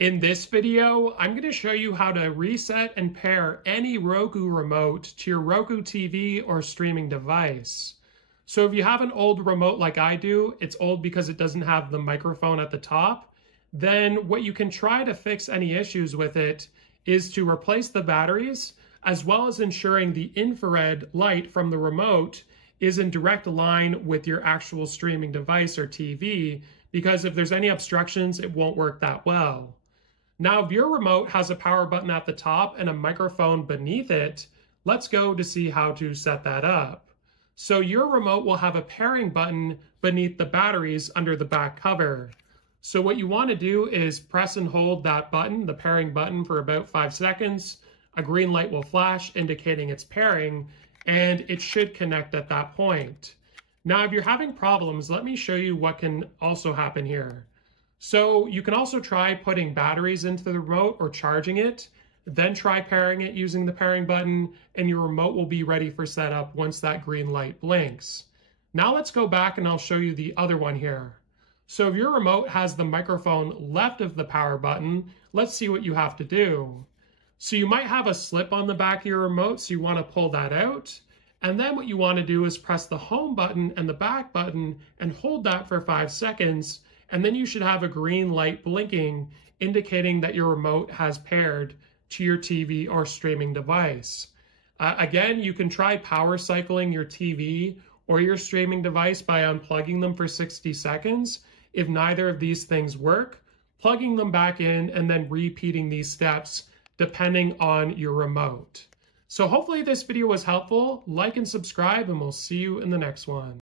In this video, I'm going to show you how to reset and pair any Roku remote to your Roku TV or streaming device. So if you have an old remote like I do, it's old because it doesn't have the microphone at the top, then what you can try to fix any issues with it is to replace the batteries, as well as ensuring the infrared light from the remote is in direct line with your actual streaming device or TV, because if there's any obstructions, it won't work that well. Now, if your remote has a power button at the top and a microphone beneath it, let's go to see how to set that up. So your remote will have a pairing button beneath the batteries under the back cover. So what you want to do is press and hold that button, the pairing button, for about 5 seconds. A green light will flash indicating it's pairing, and it should connect at that point. Now, if you're having problems, let me show you what can also happen here. So you can also try putting batteries into the remote or charging it, then try pairing it using the pairing button, and your remote will be ready for setup once that green light blinks. Now let's go back and I'll show you the other one here. So if your remote has the microphone left of the power button, let's see what you have to do. So you might have a slip on the back of your remote, so you want to pull that out. And then what you want to do is press the home button and the back button and hold that for 5 seconds. And then you should have a green light blinking, indicating that your remote has paired to your TV or streaming device. Again, you can try power cycling your TV or your streaming device by unplugging them for 60 seconds. If neither of these things work, plugging them back in and then repeating these steps depending on your remote. So hopefully this video was helpful. Like and subscribe, and we'll see you in the next one.